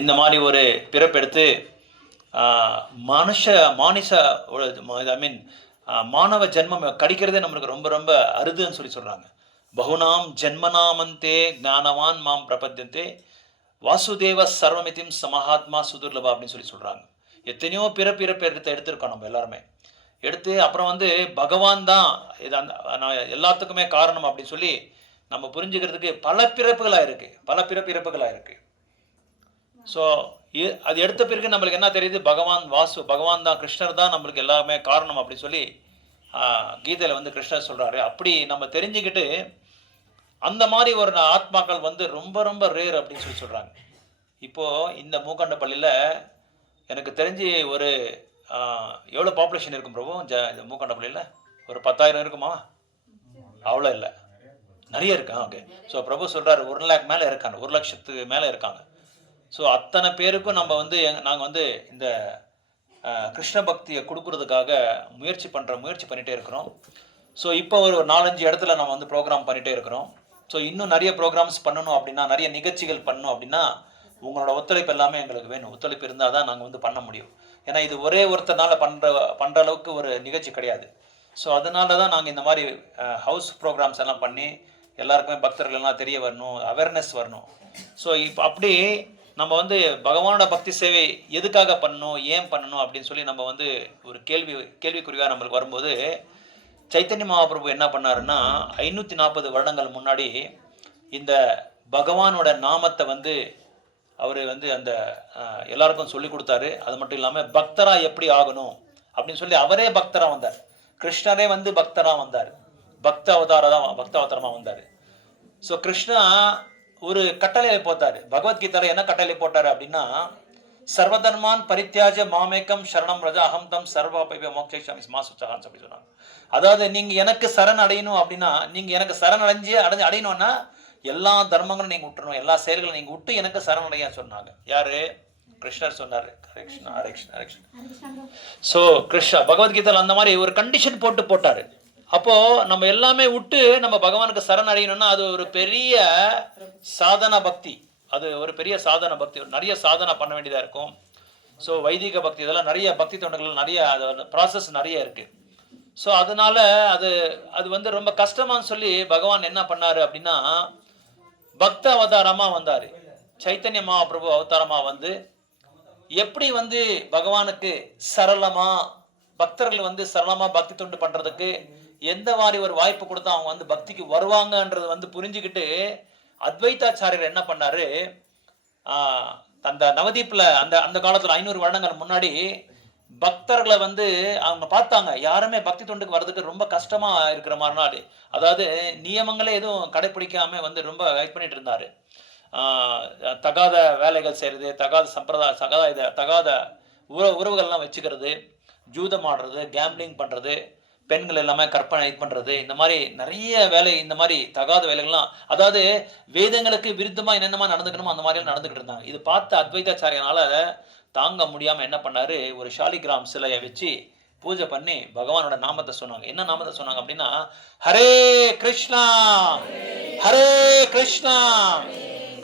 இந்த மாதிரி ஒரு பிறப்பெடுத்து மானிச ஐ மீன் மாணவ ஜென்மம் கிடைக்கிறதே நம்மளுக்கு ரொம்ப ரொம்ப அருதுன்னு சொல்கிறாங்க. பகுனாம் ஜென்மனாமந்தே ஞானவான் மாம் பிரபத்தியந்தே வாசுதேவ சர்வமிதிம் சமஹாத்மா சுதுர்லபா அப்படின்னு சொல்கிறாங்க. எத்தனையோ பிறப்பு எடுத்திருக்கோம் நம்ம எல்லாருமே. எடுத்து அப்புறம் பகவான் தான் இது எல்லாத்துக்குமே காரணம் அப்படின்னு சொல்லி நம்ம புரிஞ்சுக்கிறதுக்கு பல பிறப்புகளாக இருக்குது. ஸோ அது எடுத்த பிறகு நம்மளுக்கு என்ன தெரியுது? பகவான் தான், கிருஷ்ணர் தான் நம்மளுக்கு எல்லாமே காரணம் அப்படி சொல்லி கீதையில் கிருஷ்ணர் சொல்கிறாரு. அப்படி நம்ம தெரிஞ்சுக்கிட்டு அந்த மாதிரி ஒரு ஆத்மாக்கள் ரொம்ப ரொம்ப ரேர் அப்படின்னு சொல்லி சொல்கிறாங்க. இப்போது இந்த மூக்கண்ட பள்ளியில் எனக்கு தெரிஞ்சு ஒரு எவ்வளோ பாப்புலேஷன் இருக்கும் பிரபு? இந்த மூக்கண்ட பள்ளியில் ஒரு 10,000 இருக்குமா? அவ்வளோ இல்லை, நிறைய இருக்கான். ஓகே. ஸோ பிரபு சொல்கிறார் 1 lakh மேலே இருக்காங்க, 1 லட்சத்துக்கு மேலே இருக்காங்க. ஸோ அத்தனை பேருக்கும் நம்ம நாங்கள் இந்த கிருஷ்ண பக்தியை கொடுக்கறதுக்காக முயற்சி பண்ணிகிட்டே இருக்கிறோம். ஸோ இப்போ ஒரு 4-5 இடத்துல நம்ம ப்ரோக்ராம் பண்ணிகிட்டே இருக்கிறோம். ஸோ இன்னும் நிறைய ப்ரோக்ராம்ஸ் பண்ணணும் அப்படின்னா, நிறைய நிகழ்ச்சிகள் பண்ணணும் அப்படின்னா உங்களோட ஒத்துழைப்பு எல்லாமே எங்களுக்கு வேணும். ஒத்துழைப்பு இருந்தால் தான் நாங்கள் பண்ண முடியும். ஏன்னா இது ஒரே ஒருத்தனால பண்ணுற அளவுக்கு ஒரு நிகழ்ச்சி கிடையாது. ஸோ அதனால தான் நாங்கள் இந்த மாதிரி ஹவுஸ் ப்ரோக்ராம்ஸ் எல்லாம் பண்ணி எல்லாருக்குமே பக்தர்கள்லாம் தெரிய வரணும், அவேர்னஸ் வரணும். ஸோ இப்போ அப்படி நம்ம பகவானோட பக்தி சேவை எதுக்காக பண்ணணும், ஏன் பண்ணணும் அப்படின்னு சொல்லி நம்ம ஒரு கேள்விக்குறியாக நம்மளுக்கு வரும்போது, சைத்தன்ய மகாபிரபு என்ன பண்ணாருன்னா 540 வருடங்கள் முன்னாடி இந்த பகவானோட நாமத்தை அவர் அந்த எல்லாருக்கும் சொல்லி கொடுத்தாரு. அது மட்டும் இல்லாமல் பக்தரா எப்படி ஆகணும் அப்படின்னு சொல்லி அவரே பக்தராக வந்தார். கிருஷ்ணரே பக்தராக வந்தார், பக்த அவதாரமாக வந்தார். ஸோ கிருஷ்ணா ஒரு கட்டளையை போட்டார். பகவத்கீதையில என்ன கட்டளை போட்டார் அப்படின்னா, சர்வதர்மான் பரித்தியாஜ மாமேக்கம் சரணம் ரஜா அகம் தம் சர்வாபைவ மோக்ஷாமி மாசுச்சான்னு சொல்லி சொன்னாங்க. அதாவது நீங்க எனக்கு சரண் அடையணும் அப்படின்னா, நீங்க எனக்கு சரண் அடையணும்னா எல்லா தர்மங்களும் நீங்க விட்டுறணும், எல்லா செயல்களும் நீங்க விட்டு எனக்கு சரண் அடைய சொன்னாங்க. யாரு? கிருஷ்ணர் சொன்னாரு. ஹரே கிருஷ்ணா ஹரே கிருஷ்ணா ஹரே கிருஷ்ணா. ஸோ கிருஷ்ணா பகவத்கீதையில் அந்த மாதிரி ஒரு கண்டிஷன் போட்டாரு. அப்போ நம்ம எல்லாமே விட்டு நம்ம பகவானுக்கு சரண் அடையணும்னா அது ஒரு பெரிய சாதன பக்தி. அது ஒரு பெரிய சாதன பக்தி, நிறைய சாதனை பண்ண வேண்டியதாக இருக்கும். ஸோ வைதிக பக்தி இதெல்லாம் நிறைய பக்தி தொண்டுகள் நிறைய ப்ராசஸ் நிறைய இருக்கு. ஸோ அதனால அது ரொம்ப கஷ்டமான்னு சொல்லி பகவான் என்ன பண்ணாரு அப்படின்னா, பக்த அவதாரமா வந்தாரு. சைத்தன்ய மகாபிரபு அவதாரமா எப்படி பகவானுக்கு சரளமா பக்தர்கள் சரளமா பக்தி தொண்டு பண்றதுக்கு எந்த மாதிரி ஒரு வாய்ப்பு கொடுத்தா அவங்க பக்திக்கு வருவாங்கன்றது புரிஞ்சுக்கிட்டு அத்வைதாச்சாரியர் என்ன பண்ணாரு, அந்த நவதீப்ல அந்த காலத்துல 500 வருடங்கள் முன்னாடி பக்தர்களை அவங்க பார்த்தாங்க. யாருமே பக்தி தொண்டுக்கு வர்றதுக்கு ரொம்ப கஷ்டமா இருக்கிற மாதிரினால, அதாவது நியமங்களே எதுவும் கடைபிடிக்காம ரொம்ப வெயிட் பண்ணிட்டு இருந்தாரு. தகாத வேலைகள் செய்யறது, தகாத உறவுகள்லாம் வச்சுக்கிறது, ஜூதம் ஆடுறது, கேம்பிளிங் பண்றது, பெண்கள் எல்லாமே கற்பனை பண்ணுறது, இந்த மாதிரி நிறைய வேலை, இந்த மாதிரி தகாத வேலைகள்லாம், அதாவது வேதங்களுக்கு விருத்தமாக என்னென்னமா நடந்துக்கணுமோ அந்த மாதிரிலாம் நடந்துக்கிட்டு இருந்தாங்க. இது பார்த்து அத்வைதாச்சாரியனால தாங்க முடியாமல் என்ன பண்ணாரு, ஒரு ஷாலிகிராம் சிலையை வச்சு பூஜை பண்ணி பகவானோட நாமத்தை சொன்னாங்க. என்ன நாமத்தை சொன்னாங்க அப்படின்னா, ஹரே கிருஷ்ணா ஹரே கிருஷ்ணா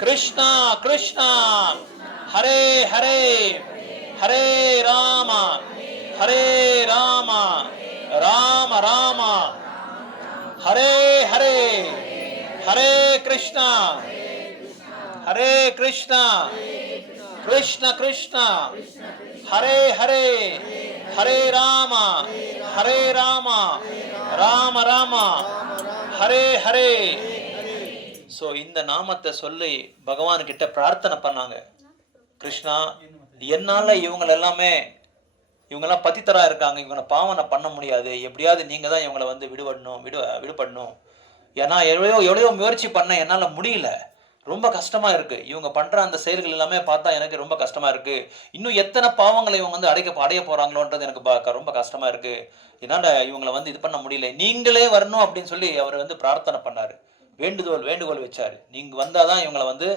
கிருஷ்ணா கிருஷ்ணா ஹரே ஹரே ஹரே ராமா ஹரே ராமா ராம ராம ஹரே ஹரே ஹரே கிருஷ்ணா ஹரே கிருஷ்ணா கிருஷ்ண கிருஷ்ணா ஹரே ஹரே ஹரே ராம ராம ராம ஹரே ஹரே. ஸோ இந்த நாமத்தை சொல்லி பகவான்கிட்ட பிரார்த்தனை பண்ணாங்க. கிருஷ்ணா, என்னால் இவங்கெல்லாம் பத்தித்தரா இருக்காங்க, இவங்களை பாவனை பண்ண முடியாது, எப்படியாவது நீங்கள் தான் இவங்களை விடுபடணும். ஏன்னா எவ்வளோ முயற்சி பண்ண என்னால் முடியல, ரொம்ப கஷ்டமாக இருக்குது. இவங்க பண்ணுற அந்த செயல்கள் எல்லாமே பார்த்தா எனக்கு ரொம்ப கஷ்டமாக இருக்குது. இன்னும் எத்தனை பாவங்களை இவங்க அடைய போகிறாங்களோன்றது எனக்கு ரொம்ப கஷ்டமாக இருக்குது. என்னால் இவங்களை இது பண்ண முடியல, நீங்களே வரணும் அப்படின்னு சொல்லி அவர் பிரார்த்தனை பண்ணார், வேண்டுகோள் வச்சார். நீங்கள் வந்தால் தான் இவங்களை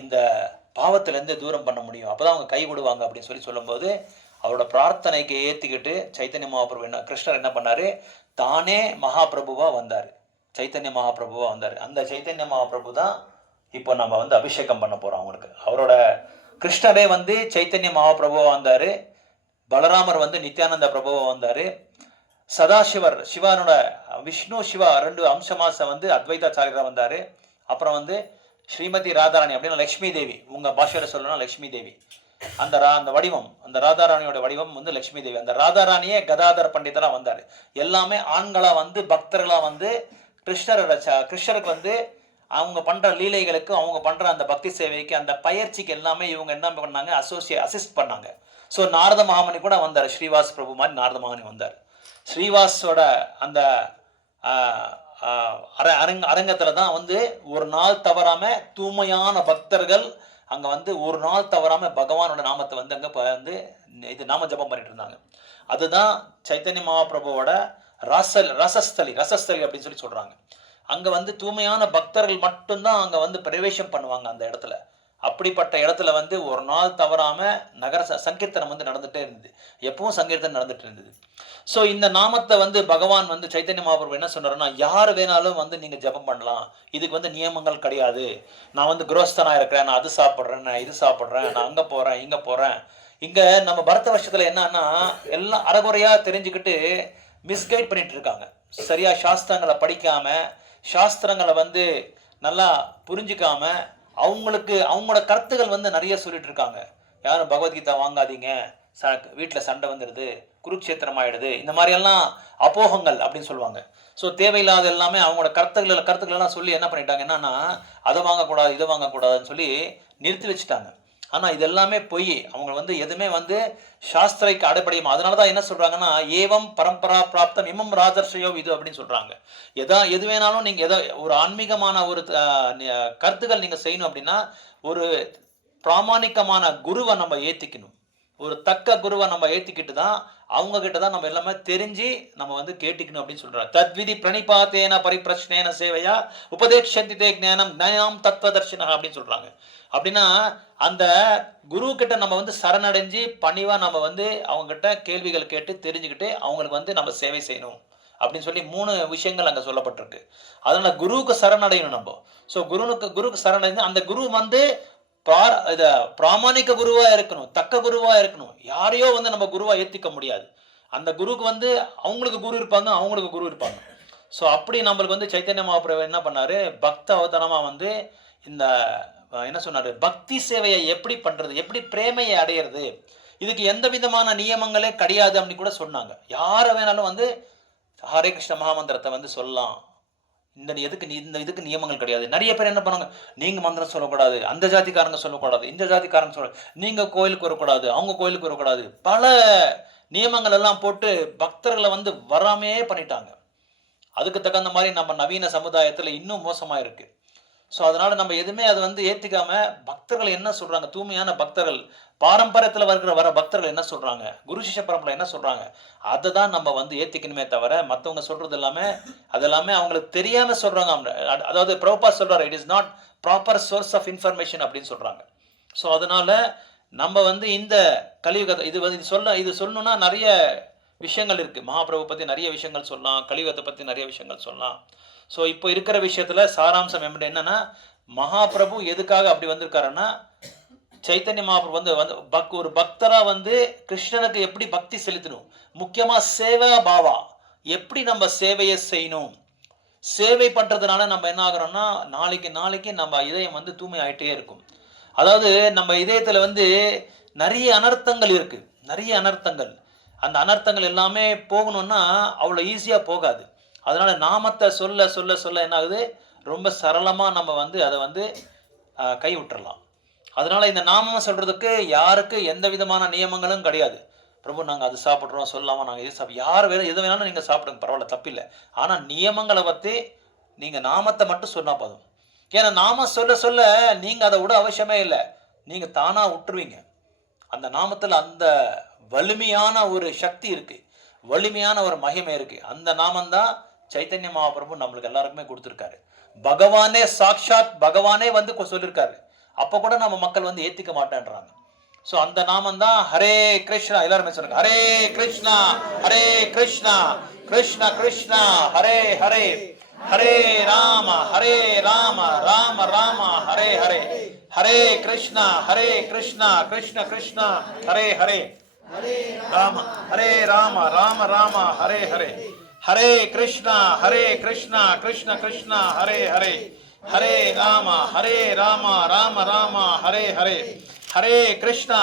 இந்த பாவத்திலேருந்து தூரம் பண்ண முடியும், அப்போ தான் அவங்க கை விடுவாங்க அப்படின்னு சொல்லும்போது அவரோட பிரார்த்தனைக்கு ஏற்றிக்கிட்டு சைத்தன்ய மகாபிரபு கிருஷ்ணர் என்ன பண்ணார், தானே மகாபிரபுவாக வந்தார். சைத்தன்ய மகாபிரபுவாக வந்தார். அந்த சைத்தன்ய மகாபிரபு தான் இப்போ நம்ம அபிஷேகம் பண்ண போகிறோம் அவங்களுக்கு. அவரோட கிருஷ்ணரே வந்து சைத்தன்ய மகாபிரபுவா வந்தாரு, பலராமர் வந்து நித்யானந்த பிரபுவா வந்தாரு, சதாசிவர் சிவனோட விஷ்ணு சிவா 2 அம்சமாச வந்து அத்வைதாச்சாரியரா வந்தாரு. அப்புறம் வந்து ஸ்ரீமதி ராதாராணி அப்படின்னா லக்ஷ்மி தேவி, உங்க பாஷையில சொல்லணும்னா லக்ஷ்மி தேவி. அந்த வடிவம், அந்த ராதாராணியோட வடிவம் வந்து லக்ஷ்மி தேவி. அந்த ராதாராணியே கதாதர பண்டிதரா வந்தாரு. எல்லாமே ஆண்களா வந்து பக்தர்களா வந்து கிருஷ்ணருக்கு வந்து அவங்க பண்ற லீலைகளுக்கு, அவங்க பண்ற அந்த பக்தி சேவைக்கு, அந்த பயிற்சிக்கு எல்லாமே இவங்க என்ன பண்ணாங்க, அசிஸ்ட் பண்ணாங்க. ஸோ நாரத மகாமணி கூட வந்தார், ஸ்ரீவாஸ் பிரபு மாதிரி நாரத மகாமணி வந்தார். ஸ்ரீவாஸோட அந்த அரங்கத்துல தான் வந்து ஒரு நாள் தவறாம தூய்மையான பக்தர்கள் அங்க வந்து ஒரு நாள் தவறாம பகவானோட நாமத்தை வந்து அங்க வந்து இது நாம ஜபம் பண்ணிட்டு இருந்தாங்க. அதுதான் சைத்தன்ய மகாபிரபுவோட ரசஸ்தலி அப்படின்னு சொல்லி சொல்றாங்க. அங்க வந்து தூய்மையான பக்தர்கள் மட்டும்தான் அங்க வந்து பிரவேசம் பண்ணுவாங்க அந்த இடத்துல. அப்படிப்பட்ட இடத்துல வந்து ஒரு நாள் தவறாம நகர சங்கீர்த்தனம் வந்து நடந்துட்டே இருந்தது. எப்பவும் சங்கீர்த்தனம் நடந்துட்டு இருந்தது. ஸோ இந்த நாமத்தை வந்து பகவான் வந்து சைத்தன்ய மகாபிரபு என்ன சொன்னாருன்னா, யார் வேணாலும் வந்து நீங்க ஜபம் பண்ணலாம், இதுக்கு வந்து நியமங்கள் கிடையாது. நான் வந்து குரோஸ்தனா இருக்கிறேன், நான் அது சாப்பிட்றேன், நான் இது சாப்பிட்றேன், நான் அங்க போறேன் இங்க போறேன். இங்க நம்ம பரத வருஷத்துல என்னன்னா எல்லாம் அறகுறையா தெரிஞ்சுக்கிட்டு மிஸ்கைட் பண்ணிட்டு இருக்காங்க. சரியா சாஸ்திரங்களை படிக்காம, சாஸ்திரங்களை வந்து நல்லா புரிஞ்சுக்காம, அவங்களோட கருத்துகள் வந்து நிறைய சொல்லிட்டு இருக்காங்க. யாரும் பகவத்கீதா வாங்காதீங்க, வீட்டில் சண்டை வந்துடுது, குருக்ஷேத்திரம் ஆயிடுது, இந்த மாதிரி எல்லாம் அப்போகங்கள் அப்படின்னு சொல்லுவாங்க. ஸோ தேவையில்லாத எல்லாமே அவங்களோட கருத்துக்கள் எல்லாம் சொல்லி என்ன பண்ணிட்டாங்க, என்னன்னா அதை வாங்கக்கூடாது இதை வாங்கக்கூடாதுன்னு சொல்லி நிறுத்தி வச்சுட்டாங்க. ஆனா இது எல்லாமே பொய். அவங்க வந்து எதுவுமே வந்து சாஸ்திரைக்கு அடைப்படையும். அதனாலதான் என்ன சொல்றாங்கன்னா, ஏவம் பரம்பரா பிராப்தம் இமம் ராஜர்ஷயோ இது அப்படின்னு சொல்றாங்க. எது வேணாலும் நீங்க ஒரு ஆன்மீகமான ஒரு கருத்துக்கள் நீங்க செய்யணும் அப்படின்னா, ஒரு பிராமணிகமான குருவை நம்ம ஏத்திக்கணும். ஒரு தக்க குருவை நம்ம ஏத்திக்கிட்டு தான் அவங்க கிட்ட தான் நம்ம எல்லாமே தெரிஞ்சு நம்ம வந்து கேட்டுக்கணும் அப்படின்னு சொல்றாங்க. தத்விதி பிரணிபாத்தேன பரிபிரஷ்னேன சேவையா உபதேக்ஷந்திதே ஞானம் ஞானம் தத்துவதர்ஷினா அப்படின்னு சொல்றாங்க. அப்படின்னா அந்த குரு கிட்ட நம்ம வந்து சரணடைஞ்சு பணிவா நம்ம வந்து அவங்க கிட்ட கேள்விகள் கேட்டு தெரிஞ்சுக்கிட்டு அவங்களுக்கு வந்து நம்ம சேவை செய்யணும் அப்படின்னு சொல்லி 3 விஷயங்கள் அங்க சொல்லப்பட்டிருக்கு. அதனால குருவுக்கு சரணடையணும் நம்ம. ஸோ குருக்கு சரணடைந்து அந்த குரு வந்து பிராமணிக குருவா இருக்கணும், தக்க குருவா இருக்கணும். யாரையோ வந்து நம்ம குருவா ஏத்திக்க முடியாது. அந்த குருக்கு வந்து அவங்களுக்கு குரு இருப்பாங்க, அவங்களுக்கு குரு இருப்பாங்க. ஸோ அப்படி நம்மளுக்கு வந்து சைத்தன்ய மகாபிரபு என்ன பண்ணாரு, பக்த அவதாரமா வந்து இந்த என்ன சொன்னாரு, பக்தி சேவையை எப்படி பண்றது, எப்படி பிரேமையை அடையிறது, இதுக்கு எந்த விதமான நியமங்களே கிடையாது அப்படின்னு கூட சொன்னாங்க. யாரை வேணாலும் வந்து ஹரே கிருஷ்ண மகாமந்திரத்தை வந்து சொல்லலாம். இந்த இதுக்கு நியமங்கள் கிடையாது. நிறைய பேர் என்ன பண்ணாங்க, நீங்க மந்திரம் சொல்லக்கூடாது, அந்த ஜாதிக்காரங்க சொல்லக்கூடாது, இந்த ஜாதிக்காரங்க சொல்ல, நீங்க கோயிலுக்கு வரக்கூடாது, அவங்க கோயிலுக்கு வரக்கூடாது, பல நியமங்கள் எல்லாம் போட்டு பக்தர்களை வந்து வராமே பண்ணிட்டாங்க. அதுக்கு தகுந்த மாதிரி நம்ம நவீன சமுதாயத்துல இன்னும் மோசமா இருக்கு. ஸோ அதனால நம்ம எதுவுமே அதை வந்து ஏத்திக்காம, பக்தர்கள் என்ன சொல்றாங்க, தூய்மையான பக்தர்கள், பாரம்பரியத்தில் வர பக்தர்கள் என்ன சொல்றாங்க, குரு சிஷ்ய பரம்பரை என்ன சொல்றாங்க, அதை தான் நம்ம வந்து ஏத்திக்கணுமே தவிர மற்றவங்க சொல்றது அதெல்லாமே அவங்களுக்கு தெரியாம சொல்றாங்க. அதாவது பிரபுபா சொல்றாரு, it is not proper source of information அப்படின்னு சொல்றாங்க. ஸோ அதனால நம்ம வந்து இந்த கலியுகத்தை இது சொல்லணும்னா நிறைய விஷயங்கள் இருக்கு. மகாபிரபு பத்தி நிறைய விஷயங்கள் சொல்லலாம், கலியுகத்தை பத்தி நிறைய விஷயங்கள் சொல்லலாம். ஸோ இப்போ இருக்கிற விஷயத்துல சாராம்சம் என்னன்னா, மகாபிரபு எதுக்காக அப்படி வந்திருக்காருன்னா, சைத்தன்ய மகாபிரபு வந்து ஒரு பக்தரா வந்து கிருஷ்ணனுக்கு எப்படி பக்தி செலுத்தணும், முக்கியமா சேவா பாவா, எப்படி நம்ம சேவையை செய்யணும். சேவை பண்றதுனால நம்ம என்ன ஆகிறோம்னா, நாளைக்கு நம்ம இதயம் வந்து தூய்மை ஆயிட்டே இருக்கும். அதாவது நம்ம இதயத்துல வந்து நிறைய அனர்த்தங்கள் இருக்கு, நிறைய அனர்த்தங்கள். அந்த அனர்த்தங்கள் எல்லாமே போகணும்னா அவ்வளோ ஈஸியா போகாது. அதனால நாமத்தை சொல்ல சொல்ல சொல்ல என்ன ஆகுது, ரொம்ப சரளமா நம்ம வந்து அதை வந்து கை விட்டுறலாம். அதனால இந்த நாமம் சொல்றதுக்கு யாருக்கு எந்த விதமான நியமங்களும் கிடையாது. பிரபு நாங்கள் அது சாப்பிட்றோம் சொல்லாமா, நாங்கள் இது யார் எது வேணாலும் நீங்கள் சாப்பிடுங்க, பரவாயில்ல, தப்பில்லை. ஆனால் நியமங்களை பற்றி நீங்கள் நாமத்தை மட்டும் சொன்னால் போதும். ஏன்னா நாம சொல்ல சொல்ல நீங்கள் அதை விட அவசியமே இல்லை, நீங்கள் தானாக விட்டுருவீங்க. அந்த நாமத்தில் அந்த வலிமையான ஒரு சக்தி இருக்கு, வலிமையான ஒரு மகிமை இருக்கு. அந்த நாமந்தான் சைத்தன்ய மகாபிரபு நம்மளுக்கு எல்லாருக்குமே கொடுத்துருக்காரு. பகவானே சாட்சாத் பகவானே வந்து சொல்லியிருக்காரு. அப்ப கூட நம்ம மக்கள் வந்து ஏத்திக்க மாட்டேன்றாங்க. ஸோ அந்த நாமம் தான் ஹரே கிருஷ்ணா. எல்லாருமே சொல்லுங்க, ஹரே கிருஷ்ணா ஹரே கிருஷ்ணா கிருஷ்ண கிருஷ்ணா ஹரே ஹரே, ஹரே ராம ராம ராம ஹரே ஹரே. ஹரே கிருஷ்ணா ஹரே கிருஷ்ணா கிருஷ்ண கிருஷ்ணா ஹரே ஹரே ராம ஹரே ராம ராம ராம ஹரே ஹரே ஹரே கிருஷ்ணா கிருஷ்ண கிருஷ்ணா ஹரே ஹரே ஹரே ராம ராம ராம ஹரே ஹரே ஹரே கிருஷ்ணா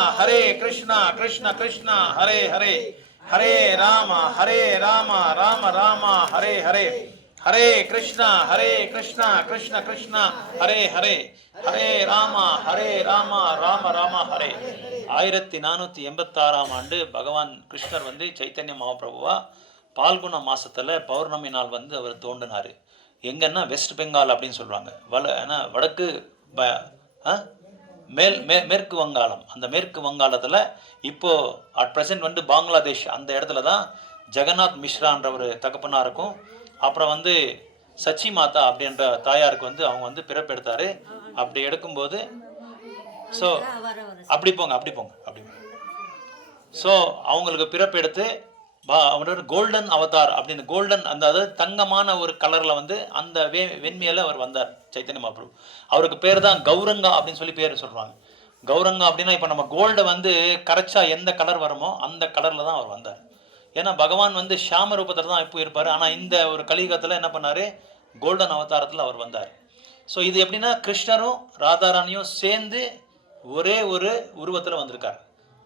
கிருஷ்ண கிருஷ்ணா ஹரே ஹரே ஹரே ராம ராம ராம ஹரே ஹரே ஹரே கிருஷ்ணா கிருஷ்ண கிருஷ்ணா ஹரே ஹரே ஹரே ராம ராம ராம ஹரே. 1486 ஆண்டு பகவான் கிருஷ்ணர் வந்து சைத்தன்ய மகாபிரபுவா பால்குண மாசத்துல பௌர்ணமி நாள் வந்து அவர் தோன்றினார். எங்கன்னா வெஸ்ட் பெங்கால் அப்படின்னு சொல்கிறாங்க. வடக்கு மேற்கு வங்காளம். அந்த மேற்கு வங்காளத்தில் இப்போது அட் ப்ரெசென்ட் வந்து பங்களாதேஷ் அந்த இடத்துல தான் ஜெகநாத் மிஸ்ரான்ற ஒரு தகப்பனாருக்கும் அப்புறம் வந்து சச்சி மாதா அப்படின்ற தாயாருக்கு வந்து அவங்க வந்து பிறப்பெடுத்தார். அப்படி எடுக்கும்போது ஸோ அப்படி போங்க. ஸோ அவங்களுக்கு பிறப்பெடுத்து அவரோட கோல்டன் அவதார் அப்படின்னு கோல்டன் அந்த அதாவது தங்கமான ஒரு கலரில் வந்து அந்த வெண்மையில் அவர் வந்தார் சைத்தன்ய மகாபிரபு. அவருக்கு பேர் தான் கௌரங்கா அப்படின்னு சொல்லி பேர் சொல்கிறாங்க. கௌரங்கா அப்படின்னா இப்போ நம்ம கோல்டை வந்து கரைச்சா எந்த கலர் வருமோ அந்த கலரில் தான் அவர் வந்தார். ஏன்னா பகவான் வந்து ஷாம ரூபத்தில் தான் இப்போ இருப்பார். ஆனால் இந்த ஒரு கலியுகத்தில் என்ன பண்ணார், கோல்டன் அவதாரத்தில் அவர் வந்தார். ஸோ இது எப்படின்னா கிருஷ்ணரும் ராதாராணியும் சேர்ந்து ஒரே ஒரு உருவத்தில் வந்திருக்கார்.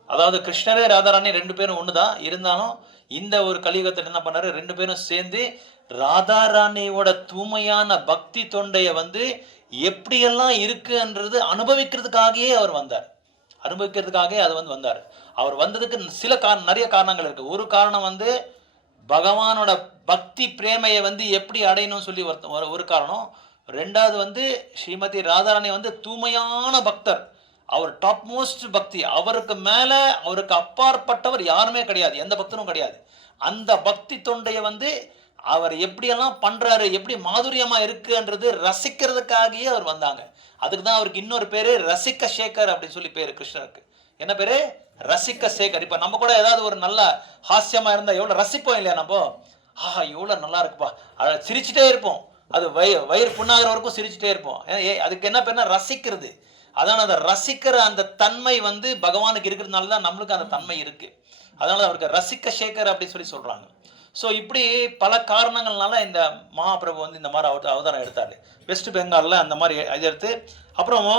அதாவது கிருஷ்ணரே ராதாராணி 2 பேரும் ஒன்று தான், இருந்தாலும் இந்த ஒரு கலியுகத்தில் என்ன பண்ணார், 2 பேரும் சேர்ந்து ராதாராணியோட தூய்மையான பக்தி தொண்டையை வந்து எப்படியெல்லாம் இருக்குன்றது அனுபவிக்கிறதுக்காகவே அவர் வந்தார். அது வந்து வந்தார். அவர் வந்ததுக்கு நிறைய காரணங்கள் இருக்குது. ஒரு காரணம் வந்து பகவானோட பக்தி பிரேமையை வந்து எப்படி அடையணும்னு சொல்லி ஒரு காரணம். 2வது வந்து ஸ்ரீமதி ராதாராணி வந்து தூய்மையான பக்தர். அவர் டாப் மோஸ்ட் பக்தி. அவருக்கு மேலே அவருக்கு அப்பாற்பட்டவர் யாருமே கிடையாது, எந்த பக்தரும் கிடையாது. அந்த பக்தி தொண்டையை வந்து அவர் எப்படியெல்லாம் பண்ணுறாரு, எப்படி மாதுரியமாக இருக்குன்றது ரசிக்கிறதுக்காகவே அவர் வந்தாங்க. அதுக்கு தான் அவருக்கு இன்னொரு பேர் ரசிக்க சேகர் அப்படின்னு சொல்லி பேர் கிருஷ்ணருக்கு. என்ன பேர்? ரசிக்க சேகர். இப்போ நம்ம கூட ஏதாவது ஒரு நல்ல ஹாஸ்யமாக இருந்தால் எவ்வளோ ரசிப்போம் இல்லையா? நம்ம எவ்வளோ நல்லா இருக்குப்பா, சிரிச்சுட்டே இருப்போம். அது வயிறு புண்ணாகிற வரைக்கும் சிரிச்சுட்டே இருப்போம். அதுக்கு என்ன பேர்னா ரசிக்கிறது. அதான் அந்த ரசிக்கிற அந்த தன்மை வந்து பகவானுக்கு இருக்கிறதுனால தான் நம்மளுக்கு அந்த தன்மை இருக்குது. அதனால அவருக்கு ரசிக்க சேகர் அப்படின்னு சொல்லி சொல்கிறாங்க. ஸோ இப்படி பல காரணங்கள்னால இந்த மகாபிரபு வந்து இந்த மாதிரி அவதாரம் எடுத்தார் வெஸ்ட் பெங்காலில். அந்த மாதிரி எடுத்து அப்புறம்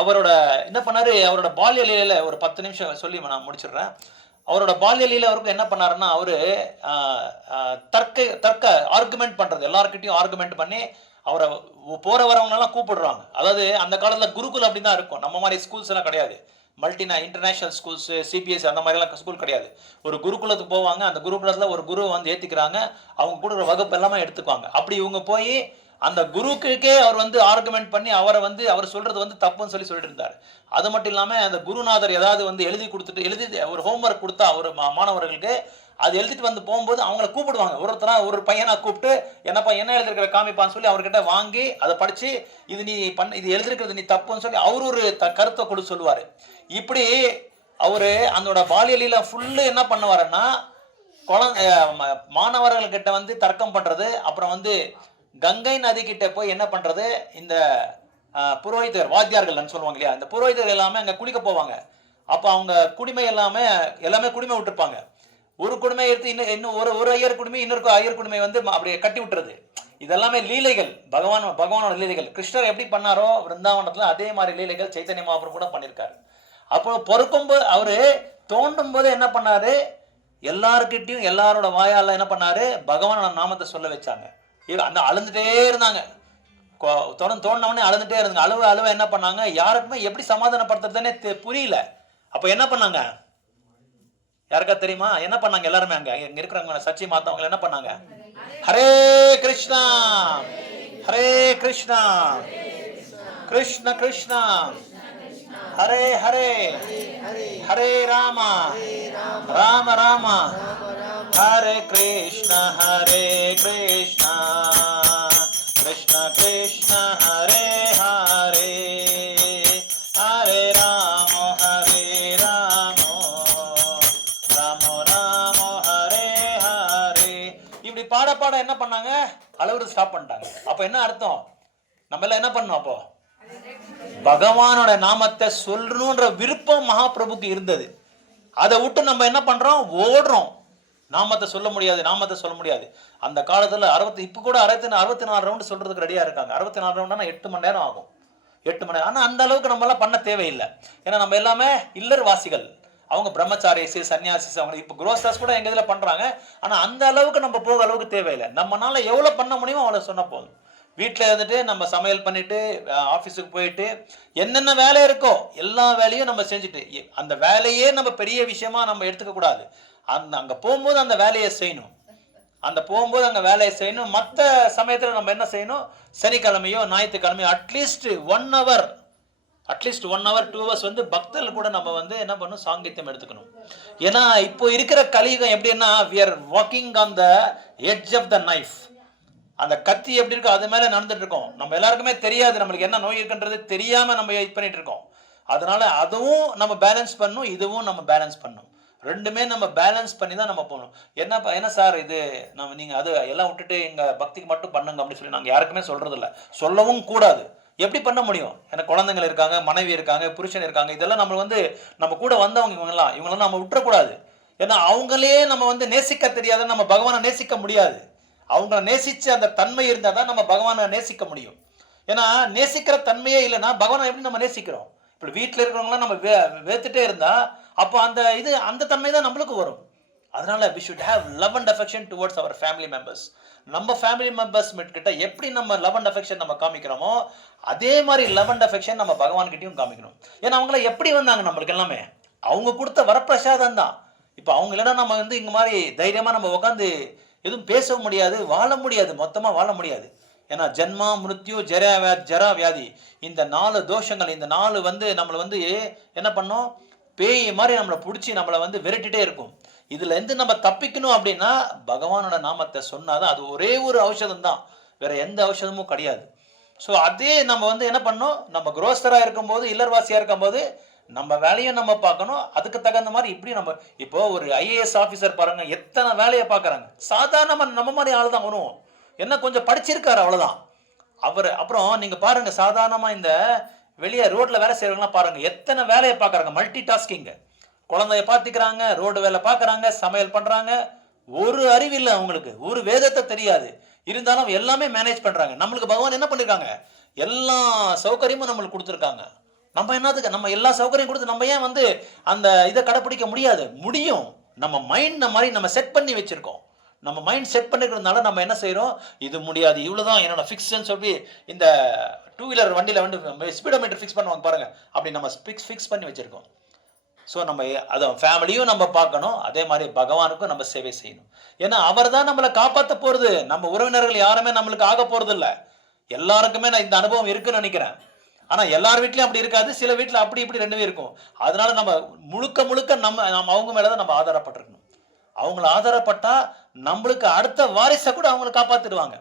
அவரோட என்ன பண்ணார், அவரோட பால்ய லீலையில் ஒரு 10 நிமிஷம் சொல்லி நான் முடிச்சிடுறேன். அவரோட பால்ய லீலை அவருக்கு என்ன பண்ணாருன்னா, அவர் தர்க்க ஆர்குமெண்ட் பண்ணுறது, எல்லாருக்கிட்டையும் ஆர்குமெண்ட் பண்ணி அவரை போகிற வரவங்களெல்லாம் கூப்பிடுறாங்க. அதாவது அந்த காலத்தில் குருகுல் அப்படி தான் இருக்கும், நம்ம மாதிரி ஸ்கூல்ஸ் எல்லாம் கிடையாது. இன்டர்நேஷ்னல் ஸ்கூல்ஸு சிபிஎஸ்சி அந்த மாதிரிலாம் ஸ்கூல் கிடையாது. ஒரு குருகுலத்துக்கு போவாங்க, அந்த குருகுலத்தில் ஒரு குரு வந்து ஏற்றிக்கிறாங்க, அவங்க கொடுக்குற வகுப்பு எல்லாமே எடுத்துக்குவாங்க. அப்படி இவங்க போய் அந்த குருக்கே அவர் வந்து ஆர்குமெண்ட் பண்ணி அவரை வந்து அவர் சொல்கிறது வந்து தப்புன்னு சொல்லிட்டு இருந்தார். அது மட்டும் இல்லாமல் அந்த குருநாதர் ஏதாவது வந்து எழுதி ஒரு ஹோம்ஒர்க் கொடுத்தா ஒரு மாணவர்களுக்கு அது எழுதிட்டு வந்து போகும்போது அவங்கள கூப்பிடுவாங்க. ஒரு பையனை கூப்பிட்டு என்னப்பா என்ன எழுதிருக்கிற காமிப்பான்னு சொல்லி அவர்கிட்ட வாங்கி அதை படித்து இது எழுதிருக்கிறது நீ தப்புன்னு சொல்லி அவர் ஒரு கருத்தை கொடுத்து சொல்லுவார். இப்படி அவர் அதோட பாலியலில் ஃபுல்லு என்ன பண்ணுவாருன்னா மாணவர்கள்கிட்ட வந்து தர்க்கம் பண்ணுறது, அப்புறம் வந்து கங்கை நதி கிட்ட போய் என்ன பண்ணுறது, இந்த புரோகிதர் வாத்தியார்கள்னு சொல்லுவாங்க இல்லையா, இந்த புரோகிதர் எல்லாமே அங்கே குளிக்க போவாங்க. அப்போ அவங்க குடிமை எல்லாமே குடிமை விட்டுருப்பாங்க. ஒரு குடுமை எடுத்து இன்னும் ஒரு ஐயர் குடுமை இன்னொரு ஐயர் குடுமை வந்து அப்படியே கட்டி விட்டுறது. இதெல்லாமே லீலைகள், பகவானோட லீலைகள். கிருஷ்ணர் எப்படி பண்ணாரோ விருந்தாவனத்தில் அதே மாதிரி லீலைகள் சைத்தன்ய மகாபிரபு கூட பண்ணியிருக்காரு. அப்போ பொறுக்கும்போது அவரு தோண்டும் போது என்ன பண்ணாரு, எல்லாருக்கிட்டையும் எல்லாரோட வாயால் என்ன பண்ணாரு, பகவானோட நாமத்தை சொல்ல வச்சாங்க. அந்த அழுந்துட்டே இருந்தாங்க, தோண்டினவனே அழுந்துட்டே இருந்தாங்க. அழுவ என்ன பண்ணாங்க, யாருக்குமே எப்படி சமாதானப்படுத்துறதுன்னே புரியல. அப்போ என்ன பண்ணாங்க, யாருக்கா தெரியுமா என்ன பண்ணாங்க? எல்லாருமே அங்க இருக்கிறவங்க சச்சி மாத்தவங்க என்ன பண்ணாங்க, ஹரே கிருஷ்ணா ஹரே கிருஷ்ணா கிருஷ்ண கிருஷ்ணா ஹரே ஹரே ஹரே ராமா ராம ராமா ஹரே கிருஷ்ணா கிருஷ்ண கிருஷ்ண ஹரே ஹரே ஹரே ராம ஹரே ராம ராம ராம ஹரே ஹரே. இப்படி பாட என்ன பண்ணாங்க, அளவுக்கு ஸ்டாப் பண்ணிட்டாங்க. அப்போ என்ன அர்த்தம், நம்ம எல்லாம் என்ன பண்ணோம், அப்போ பகவானோட நாமத்தை சொல்லணுன்ற விருப்பம் மகாபிரபுக்கு இருந்தது. அதை விட்டு நம்ம என்ன பண்றோம், ஓடுறோம். நாமத்தை சொல்ல முடியாது, நாமத்தை சொல்ல முடியாது. அந்த காலத்துல இப்போ கூட 64 ரவுண்டு சொல்றதுக்கு ரெடியா இருக்காங்க. 64 ரவுண்டுனா 8 மணி நேரம் ஆகும். 8 மணி நேரம். ஆனா அந்த அளவுக்கு நம்ம எல்லாம் பண்ண தேவையில்லை. ஏன்னா நம்ம எல்லாமே இல்லர் வாசிகள். அவங்க பிரம்மச்சாரிஸ், சன்னியாசிஸ், அவங்க இப்போ குரோஸ்தாஸ் கூட எங்க இதுல பண்றாங்க. ஆனா அந்த அளவுக்கு நம்ம போக அளவுக்கு தேவையில்லை. நம்மனால எவ்வளவு பண்ண முடியுமோ அவ்வளவு சொன்னா போதும். வீட்டில் இருந்துட்டு நம்ம சமையல் பண்ணிட்டு ஆஃபீஸுக்கு போயிட்டு என்னென்ன வேலை இருக்கோ எல்லா வேலையும் நம்ம செஞ்சுட்டு, அந்த வேலையே நம்ம பெரிய விஷயமா நம்ம எடுத்துக்க கூடாது. அங்கே போகும்போது அந்த வேலையை செய்யணும். போகும்போது அங்கே வேலையை செய்யணும். மற்ற சமயத்தில் நம்ம என்ன செய்யணும், சனிக்கிழமையோ ஞாயிற்றுக்கிழமையோ அட்லீஸ்ட் 1 hour 2 hours வந்து பக்தர்கள் கூட நம்ம வந்து என்ன பண்ணணும், சாங்கித்யம் எடுத்துக்கணும். ஏன்னா இப்போ இருக்கிற கலியுகம் எப்படின்னா, we are walking on the edge of the knife. அந்த கத்தி எப்படி இருக்கோ அது மேலே நடந்துட்டு இருக்கோம். நம்ம எல்லாருக்குமே தெரியாது நம்மளுக்கு என்ன நோய் இருக்குன்றது தெரியாம நம்ம இது பண்ணிட்டு இருக்கோம். அதனால அதுவும் நம்ம பேலன்ஸ் பண்ணணும், இதுவும் நம்ம பேலன்ஸ் பண்ணணும். ரெண்டுமே நம்ம பேலன்ஸ் பண்ணி தான் நம்ம போகணும். என்ன சார் இது நீங்க அது எல்லாம் விட்டுட்டு எங்க பக்திக்கு மட்டும் பண்ணுங்க அப்படின்னு சொல்லி நாங்கள் யாருக்குமே சொல்றது இல்லை, சொல்லவும் கூடாது. எப்படி பண்ண முடியும்? எனக்கு குழந்தைகள் இருக்காங்க, மனைவி இருக்காங்க, புருஷன் இருக்காங்க. இதெல்லாம் நம்ம வந்து நம்ம கூட வந்தவங்க இவங்கெல்லாம் நம்ம விட்டுறக்கூடாது. ஏன்னா அவங்களே நம்ம வந்து நேசிக்க தெரியாத நம்ம பகவானை நேசிக்க முடியாது. அவங்கள நேசிச்சு அந்த தன்மை இருந்தால் தான் நம்ம பகவானை நேசிக்க முடியும். ஏன்னா நேசிக்கிற தன்மையே இல்லைன்னா பகவானை எப்படி நம்ம நேசிக்கிறோம்? இப்படி வீட்டில் இருக்கிறவங்களாம் நம்ம வேத்துட்டே இருந்தா அப்போ அந்த தன்மை தான் நம்மளுக்கு வரும். அதனால we should have love and affection towards our family members. நம்ம ஃபேமிலி மெம்பர்ஸ் கிட்ட எப்படி நம்ம லவ் அண்ட் அஃபெக்ஷன் நம்ம காமிக்கிறோமோ அதே மாதிரி லவ் அண்ட் அஃபெக்ஷன் நம்ம பகவான் கிட்டையும் காமிக்கணும். ஏன்னா அவங்கள எப்படி வந்தாங்க நம்மளுக்கு எல்லாமே அவங்க கொடுத்த வரப்பிரசாதம் தான். இப்போ அவங்க இல்லைன்னா நம்ம வந்து இங்கே மாதிரி தைரியமாக நம்ம உட்காந்து எதுவும் பேச முடியாது, வாழ முடியாது, மொத்தமாக வாழ முடியாது. ஏன்னா ஜென்மா, மிருத்யு, ஜரா வியாதி, இந்த 4 தோஷங்கள், இந்த 4 வந்து நம்மளை வந்து என்ன பண்ணோம், பேய் மாதிரி நம்மளை பிடிச்சி நம்மளை வந்து விரட்டிட்டே இருக்கும். இதுல இருந்து நம்ம தப்பிக்கணும் அப்படின்னா பகவானோட நாமத்தை சொன்னாதான். அது ஒரே ஒரு ஔஷதம் தான், வேற எந்த ஔஷதமும் கிடையாது. ஸோ அதே நம்ம வந்து என்ன பண்ணோம், நம்ம குரோஸ்தராக இருக்கும்போது, இல்லர்வாசியாக இருக்கும்போது நம்ம வேலையை நம்ம பார்க்கணும். அதுக்கு தகுந்த மாதிரி இப்படி நம்ம இப்போ ஒரு ஐஏஎஸ் ஆஃபீஸர் பாருங்க, எத்தனை வேலையை பார்க்குறாங்க. சாதாரண நம்ம மாதிரி ஆள் தான் வரும், என்ன கொஞ்சம் படிச்சிருக்காரு அவ்வளோதான் அவர். அப்புறம் நீங்க பாருங்க, சாதாரணமாக இந்த வெளியே ரோட்ல வேலை செய்யறவங்களாம் பாருங்க, எத்தனை வேலையை பார்க்குறாங்க. மல்டி டாஸ்கிங், குழந்தைய பார்த்துக்கிறாங்க, ரோடு வேலை பார்க்குறாங்க, சமையல் பண்றாங்க. ஒரு அறிவு இல்லை அவங்களுக்கு, ஒரு வேதத்தை தெரியாது, இருந்தாலும் எல்லாமே மேனேஜ் பண்றாங்க. நம்மளுக்கு பகவான் என்ன பண்ணிருக்காங்க, எல்லா சௌகரியமும் நம்மளுக்கு கொடுத்துருக்காங்க. நம்ம என்னதுக்கு நம்ம எல்லா சௌகரியம் கொடுத்து நம்ம ஏன் வந்து அந்த இதை கடைப்பிடிக்க முடியாது? முடியும். நம்ம மைண்ட் மாதிரி நம்ம செட் பண்ணி வச்சிருக்கோம். நம்ம மைண்ட் செட் பண்ணிக்கிறதுனால நம்ம என்ன செய்யறோம், இது முடியாது, இவ்வளவுதான் என்னோட ஃபிக்ஸ்ன்னு சொல்லி இந்த 2 வீலர் வண்டியில வந்து ஸ்பீடோமீட்டர் ஃபிக்ஸ் பண்ணுவாங்க பாருங்க, அப்படி நம்ம ஃபிக்ஸ் பண்ணி வச்சிருக்கோம். ஸோ நம்ம அதை ஃபேமிலியும் நம்ம பார்க்கணும், அதே மாதிரி பகவானுக்கும் நம்ம சேவை செய்யணும். ஏன்னா அவர் தான் நம்மளை காப்பாற்ற போறது. நம்ம உறவினர்கள் யாருமே நம்மளுக்கு ஆக போறது இல்லை. எல்லாருக்குமே நான் இந்த அனுபவம் இருக்குன்னு நினைக்கிறேன். ஆனா எல்லார் வீட்லயும் அப்படி இருக்காது, சில வீட்டில் அப்படி இப்படி ரெண்டுமே இருக்கும். அதனால நம்ம முழுக்க நம்ம அவங்க மேலதான் நம்ம ஆதாரப்பட்டிருக்கணும். அவங்கள ஆதாரப்பட்டா நம்மளுக்கு அடுத்த வாரிசை கூட அவங்களை காப்பாத்திடுவாங்க.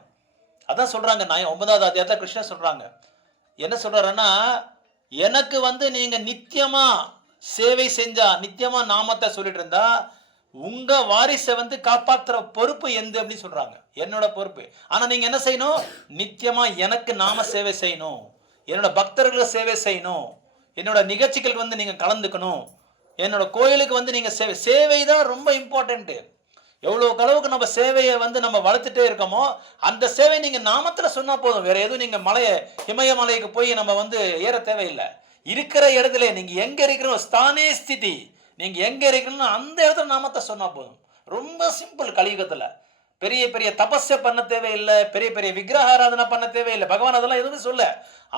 அதான் சொல்றாங்க 9வது அத்தியாயத்துல கிருஷ்ணர் சொல்றாங்க, என்ன சொல்றாருன்னா, எனக்கு வந்து நீங்க நித்தியமா சேவை செஞ்சா, நித்தியமா நாமத்தை சொல்லிட்டு இருந்தா உங்க வாரிசை வந்து காப்பாற்றுற பொறுப்பு எந்த அப்படின்னு சொல்றாங்க, என்னோட பொறுப்பு. ஆனா நீங்க என்ன செய்யணும், நித்தியமா எனக்கு நாம சேவை செய்யணும், என்னோட பக்தர்களுக்கு சேவை செய்யணும், என்னோட நிகழ்ச்சிகளுக்கு வந்து நீங்க கலந்துக்கணும், என்னோட கோயிலுக்கு வந்து நீங்க சேவை தான் ரொம்ப இம்பார்ட்டன்ட். எவ்வளவு அளவுக்கு நம்ம சேவையை வந்து நம்ம வளர்த்துட்டே இருக்கோமோ அந்த சேவை நீங்க நாமத்துல சொன்னா போதும். வேற எதுவும் நீங்க இமயமலைக்கு போய் நம்ம வந்து ஏற தேவையில்லை. இருக்கிற இடத்துல நீங்க எங்க இருக்கிறோம், ஸ்தானே ஸ்திதி, நீங்க எங்க இருக்கிறோம் அந்த இடத்துல நாமத்தை சொன்னா போதும். ரொம்ப சிம்பிள். கலியுகத்துல பெரிய பெரிய தபஸை பண்ண தேவையில்லை, பெரிய பெரிய விக்கிரக ஆராதனை பண்ண தேவையில்லை. பகவான் அதெல்லாம் எதுவும் சொல்ல.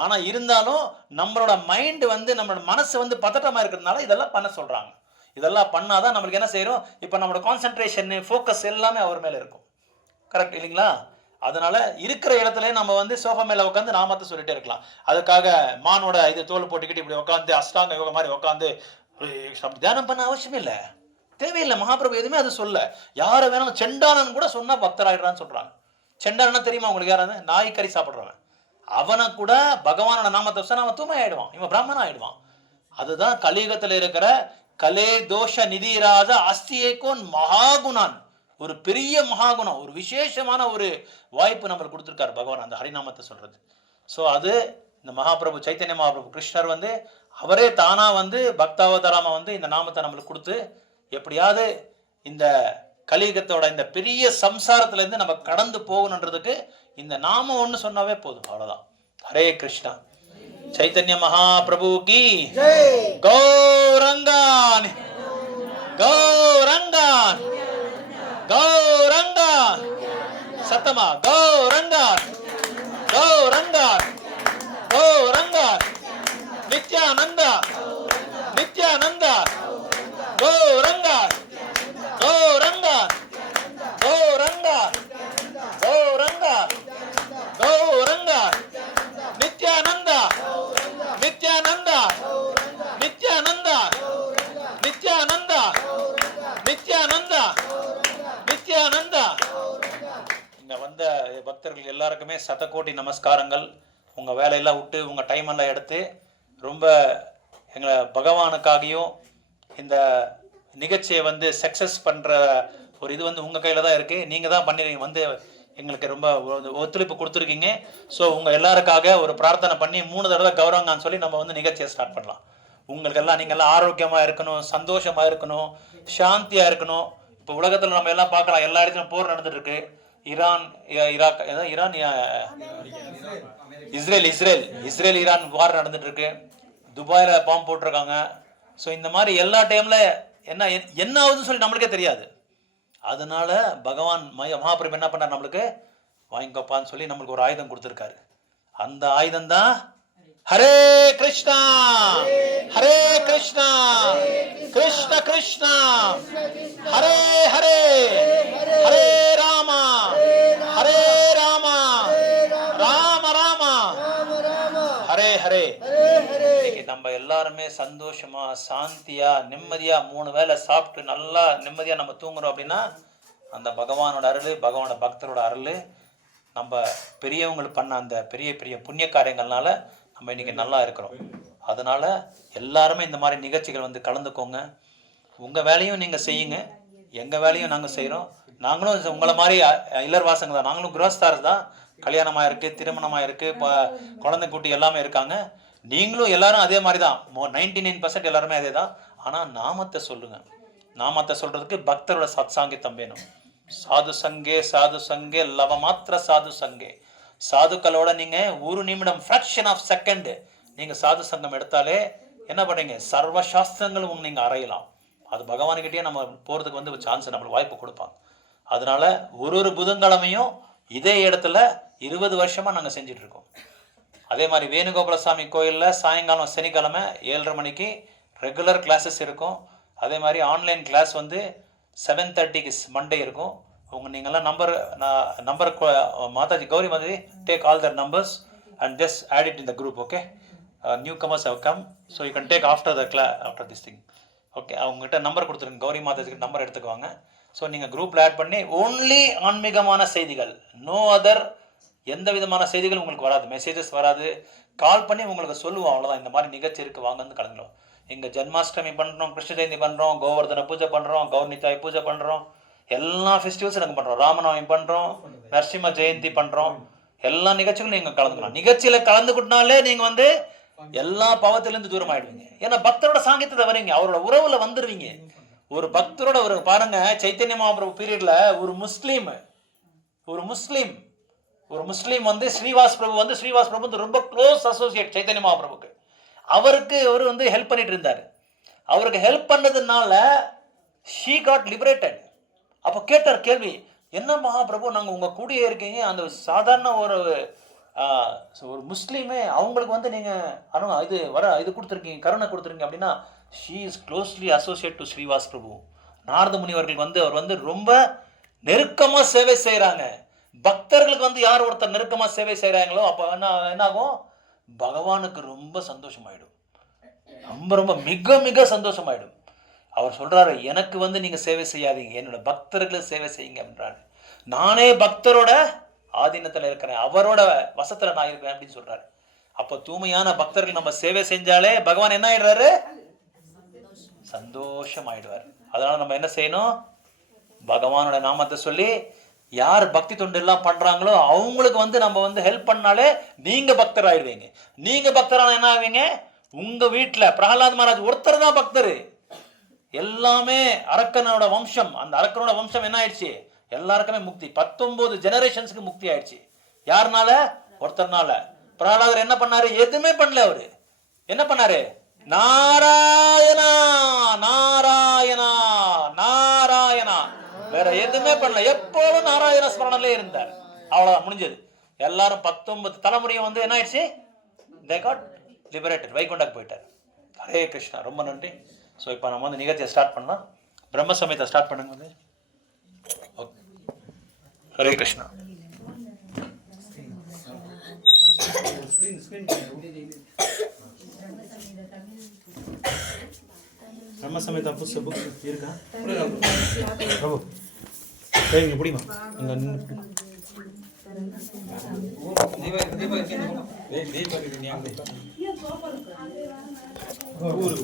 ஆனா இருந்தாலும் நம்மளோட மைண்ட் வந்து நம்மளோட மனசு வந்து பதட்டமா இருக்கிறதுனால இதெல்லாம் பண்ண சொல்றாங்க. இதெல்லாம் பண்ணாதான் நம்மளுக்கு என்ன செய்யறோம், இப்போ நம்மளோட கான்சென்ட்ரேஷன், ஃபோக்கஸ் எல்லாமே அவர் மேல இருக்கும். கரெக்ட் இல்லைங்களா? அதனால இருக்கிற இடத்துல நம்ம வந்து சோஃபா மேல உட்காந்து நாமத்தை சொல்லிட்டே இருக்கலாம். அதுக்காக மானோட இது தோல் போட்டுக்கிட்டு இப்படி உட்காந்து அஷ்டாங்க யோக மாதிரி உட்காந்து தியானம் பண்ண அவசியம் இல்லை, தேவையில்லை. மகாபிரபு எதுவுமே அது சொல்ல. யாரை வேணாலும் செண்டானன் கூட சொன்னா பக்தராயிடுறான்னு சொல்றாங்க. செண்டானா தெரியுமா உங்களுக்கு? யாராவது நாய் கறி சாப்பிட்றவன், அவனை கூட பகவானோட நாமத்தை சொன்னா அவன் தூய்மை ஆயிடுவான், இவன் பிராமணன் ஆயிடுவான். அதுதான் கலியுகத்தில் இருக்கிற கலே தோஷ நிதிராஜ அஸ்தியேகோன் மகாகுணான். ஒரு பெரிய மகாகுணம், ஒரு விசேஷமான ஒரு வாய்ப்பு நம்மளுக்கு கொடுத்துருக்காரு பகவான், அந்த ஹரிநாமத்தை சொல்றது. ஸோ அது இந்த மகாபிரபு சைத்தன்ய மகாபிரபு கிருஷ்ணர் வந்து அவரே தானா வந்து பக்தாவதாரமா வந்து இந்த நாமத்தை நம்மளுக்கு கொடுத்து எப்படியாவது இந்த கலியுகத்தோட இந்த பெரிய சம்சாரத்துல இருந்து நம்ம கடந்து போகணுன்றதுக்கு இந்த நாமம் ஒண்ணு சொன்னாவே போதும், அவ்வளவுதான். ஹரே கிருஷ்ணா. சைத்தன்ய மகாபிரபு கி கௌரங்கான் கௌரங்கான் கௌரங்கான் சத்தமா கௌரங்கான் கௌரங்கான் கௌரங்கான் நித்யானந்தா நித்யானந்தா கௌரங்கான் கௌரங்கான் கௌரங்கான் கௌரங்கான் கௌரங்கான் நித்யானந்தா நித்யானந்தா நித்யானந்தா நித்யானந்தா நித்யானந்தா நித்யானந்தா. இங்க வந்த பக்தர்கள் எல்லாருக்குமே சதகோடி நமஸ்காரங்கள். உங்க வேலையெல்லாம் விட்டு உங்க டைம் எல்லாம் எடுத்து ரொம்ப எங்களை பகவானுக்காகியும் இந்த நிகழ்ச்சியை வந்து சக்சஸ் பண்ற ஒரு இது வந்து உங்க கையில தான் இருக்கு. நீங்க தான் பண்ணி வந்து எங்களுக்கு ரொம்ப ஒத்துழைப்பு கொடுத்துருக்கீங்க. ஸோ உங்க எல்லாருக்காக ஒரு பிரார்த்தனை பண்ணி 3 தடவை கௌரவங்கான்னு சொல்லி நம்ம வந்து நிகழ்ச்சியை ஸ்டார்ட் பண்ணலாம். உங்களுக்கு எல்லாம் நீங்க எல்லாம் ஆரோக்கியமா இருக்கணும், சந்தோஷமா இருக்கணும், சாந்தியா இருக்கணும். இப்போ உலகத்துல நம்ம எல்லாம் பார்க்கலாம், எல்லா இடத்துலையும் போர் நடந்துட்டு இருக்கு. Iran Iraq Iran Israel Iran வார் நடந்துட்டு இருக்கு. துபாயில பாம்பு போட்டிருக்காங்க. ஸோ இந்த மாதிரி எல்லா டைம்ல என்ன ஆகுதுன்னு சொல்லி நம்மளுக்கே தெரியாது. அதனால பகவான் மகாபிரபு என்ன பண்ணார், நம்மளுக்கு வாங்கிக்கப்பான்னு சொல்லி நம்மளுக்கு ஒரு ஆயுதம் கொடுத்துருக்காரு. அந்த ஆயுதம் தான் ஹரே கிருஷ்ணா ஹரே கிருஷ்ணா கிருஷ்ண கிருஷ்ணா ஹரே ஹரே ஹரே ராமா ஹரே ராமா ராம ராமா ஹரே ஹரே. இன்னைக்கு நம்ம எல்லாருமே சந்தோஷமா சாந்தியா நிம்மதியா 3 வேளை சாப்பிட்டு நல்லா நிம்மதியா நம்ம தூங்குறோம் அப்படின்னா அந்த பகவானோட அருள், பகவானோட பக்தரோட அருள், நம்ம பெரியவங்களுக்கு பண்ண அந்த பெரிய பெரிய புண்ணிய காரியங்கள்னால நம்ம இன்னைக்கு நல்லா இருக்கிறோம். அதனால எல்லாருமே இந்த மாதிரி நிகழ்ச்சிகள் வந்து கலந்துக்கோங்க. உங்க வேலையும் நீங்க செய்யுங்க, எங்க வேலையும் நாங்க செய்யறோம். நாங்களும் உங்களை மாதிரி இல்லர்வாசங்க தான், நாங்களும் கிரகஸ்தார் தான். கல்யாணமா இருக்கு, திருமணமா இருக்கு, குழந்தை குட்டி எல்லாமே இருக்காங்க. நீங்களும் எல்லாரும் அதே மாதிரி தான், 99% எல்லாருமே அதே தான். ஆனா நாமத்தை சொல்லுங்க. நாமத்தை சொல்றதுக்கு பக்தரோட சத்சாங்கித்தம் வேணும். சாது சங்கே லவ மாத்திர சாது சங்கே. சாதுக்களோட நீங்க 1 நிமிடம் ஃபிராக்ஷன் ஆஃப் செகண்ட் நீங்க சாது சங்கம் எடுத்தாலே என்ன பண்றீங்க, சர்வ சாஸ்திரங்களும் நீங்க அறையலாம். அது பகவான்கிட்டயே நம்ம போறதுக்கு வந்து ஒரு சான்ஸ், நம்மளுக்கு வாய்ப்பு கொடுப்பாங்க. அதனால ஒரு புதன்கிழமையும் இதே இடத்துல 20 வருஷமா நாங்க செஞ்சுட்டு இருக்கோம். அதே மாதிரி வேணுகோபாலசாமி கோயில்ல சாயங்காலம் சனிக்கிழமை 7:30 மணிக்கு ரெகுலர் கிளாஸஸ் இருக்கும். அதே மாதிரி ஆன்லைன் கிளாஸ் வந்து 7:30க்கு மண்டே இருக்கும். நீங்கள்லாம் number Mataji Gauri Mataji take all their numbers and just add it in the group. Okay, newcomers have come, so you can take after this thing. Okay, அவங்ககிட்ட நம்பர் கொடுத்துருங்க, கௌரி மாதாஜிக்கு number எடுத்துக்குவாங்க. ஸோ நீங்கள் குரூப்பில் add பண்ணி ஓன்லி ஆன்மீகமான செய்திகள், நோ அதர் எந்த விதமான செய்திகள் உங்களுக்கு வராது, மெசேஜஸ் வராது. கால் பண்ணி உங்களுக்கு சொல்லுவோம், அவ்வளோதான். இந்த மாதிரி நிகழ்ச்சி இருக்குது, வாங்க வந்து கலந்துக்கலாம். இங்கே ஜென்மாஷ்டமி பண்ணுறோம், கிருஷ்ண ஜெயந்தி பண்ணுறோம், கோவர்தன பூஜை பண்ணுறோம், கௌர்நிதாய் பூஜை பண்ணுறோம், எல்லா ஃபெஸ்டிவல்ஸும் நாங்கள் பண்ணுறோம். ராமநவமி பண்ணுறோம், நரசிம்ம ஜெயந்தி பண்ணுறோம். எல்லா நிகழ்ச்சிகளும் நீங்கள் கலந்துக்கலாம். நிகழ்ச்சியில் கலந்துக்கிட்டனாலே நீங்கள் வந்து எல்லா பாவத்திலேருந்து தூரம் ஆயிடுவீங்க. ஏன்னா பக்தரோட சாங்கியத்தை வரீங்க, அவரோட உறவுல வந்துடுவீங்க. ஒரு பக்தரோட ஒரு பாருங்க, சைத்தன்ய மகாபிரபு பீரியட்ல ஒரு முஸ்லீம் வந்து ஸ்ரீவாஸ் பிரபு வந்து ரொம்ப க்ளோஸ் அசோசியேட் சைத்தன்ய மகாபிரபுக்கு. அவருக்கு அவர் வந்து ஹெல்ப் பண்ணிட்டு இருந்தார். அவருக்கு ஹெல்ப் பண்ணதுனால she got liberated. அப்போ கேட்டார் கேள்வி, என்ன மகாபிரபு நாங்கள் உங்கள் கூடியே இருக்கீங்க, அந்த சாதாரண ஒரு முஸ்லீமே அவங்களுக்கு வந்து நீங்கள் இது கொடுத்துருக்கீங்க, கருணை கொடுத்துருக்கீங்க அப்படின்னா, she is closely associated to Srivas பிரபு. நாரத முனிவர்கள் வந்து அவர் வந்து ரொம்ப நெருக்கமாக சேவை செய்கிறாங்க. பக்தர்களுக்கு வந்து யார் ஒருத்தர் நெருக்கமாக சேவை செய்கிறாங்களோ அப்போ என்ன ஆகும், பகவானுக்கு ரொம்ப சந்தோஷமாயிடும், ரொம்ப மிக மிக சந்தோஷமாயிடும். அவர் சொல்றாரு, எனக்கு வந்து நீங்க சேவை செய்யாதீங்க, என்னோட பக்தர்களை சேவை செய்யுங்க அப்படின்றாரு. நானே பக்தரோட ஆதீனத்துல இருக்கிறேன், அவரோட வசத்துல நான் இருக்கிறேன் அப்படின்னு சொல்றாரு. அப்ப தூய்மையான பக்தர்கள் நம்ம சேவை செஞ்சாலே பகவான் என்ன ஆயிடுறாரு, சந்தோஷம் ஆயிடுவார். அதனால நம்ம என்ன செய்யணும், பகவானோட நாமத்தை சொல்லி யார் பக்தி தொண்டு எல்லாம் பண்றாங்களோ அவங்களுக்கு வந்து நம்ம வந்து ஹெல்ப் பண்ணாலே நீங்க பக்தர் ஆயிடுவீங்க. நீங்க பக்தரான என்ன ஆவீங்க? உங்க வீட்டுல பிரகலாத் மகாராஜ் ஒருத்தர் தான் பக்தர். எல்லாமே அரக்கனோட வம்சம். அந்த அரக்கனோட வம்சம் என்ன ஆயிடுச்சு? எல்லாருக்குமே முக்தி. 19 ஜெனரேஷன்ஸ்க்கு முக்தி ஆயிடுச்சு. யாருனால? ஒருத்தர்னால. பிரகலாதர் என்ன பண்ணாரு? எதுவுமே பண்ணல. அவரு என்ன பண்ணாரு? நாராயணா நாராயணா நாராயணா, வேற எதுவுமே பண்ணல. எப்போதும் நாராயண ஸ்மரணலே இருந்தார். அவ்வளவுதான், முடிஞ்சது. எல்லாரும் 19 தலைமுறையும் வந்து என்ன ஆயிடுச்சு? they got liberated, வைகுண்டாக்கு போயிட்டார். ஹரே கிருஷ்ணா. ரொம்ப நன்றி. ஸோ இப்போ நம்ம வந்து நிகழ்ச்சியை ஸ்டார்ட் பண்ணலாம். பிரம்ம சமயத்தை ஸ்டார்ட் பண்ணுங்க வந்து. ஓகே. ஹரே கிருஷ்ணா. பிரம்ம சமயத்தை புஸ்தக புக் இருக்கா? பிரபு இங்கே பிடிமா அங்கே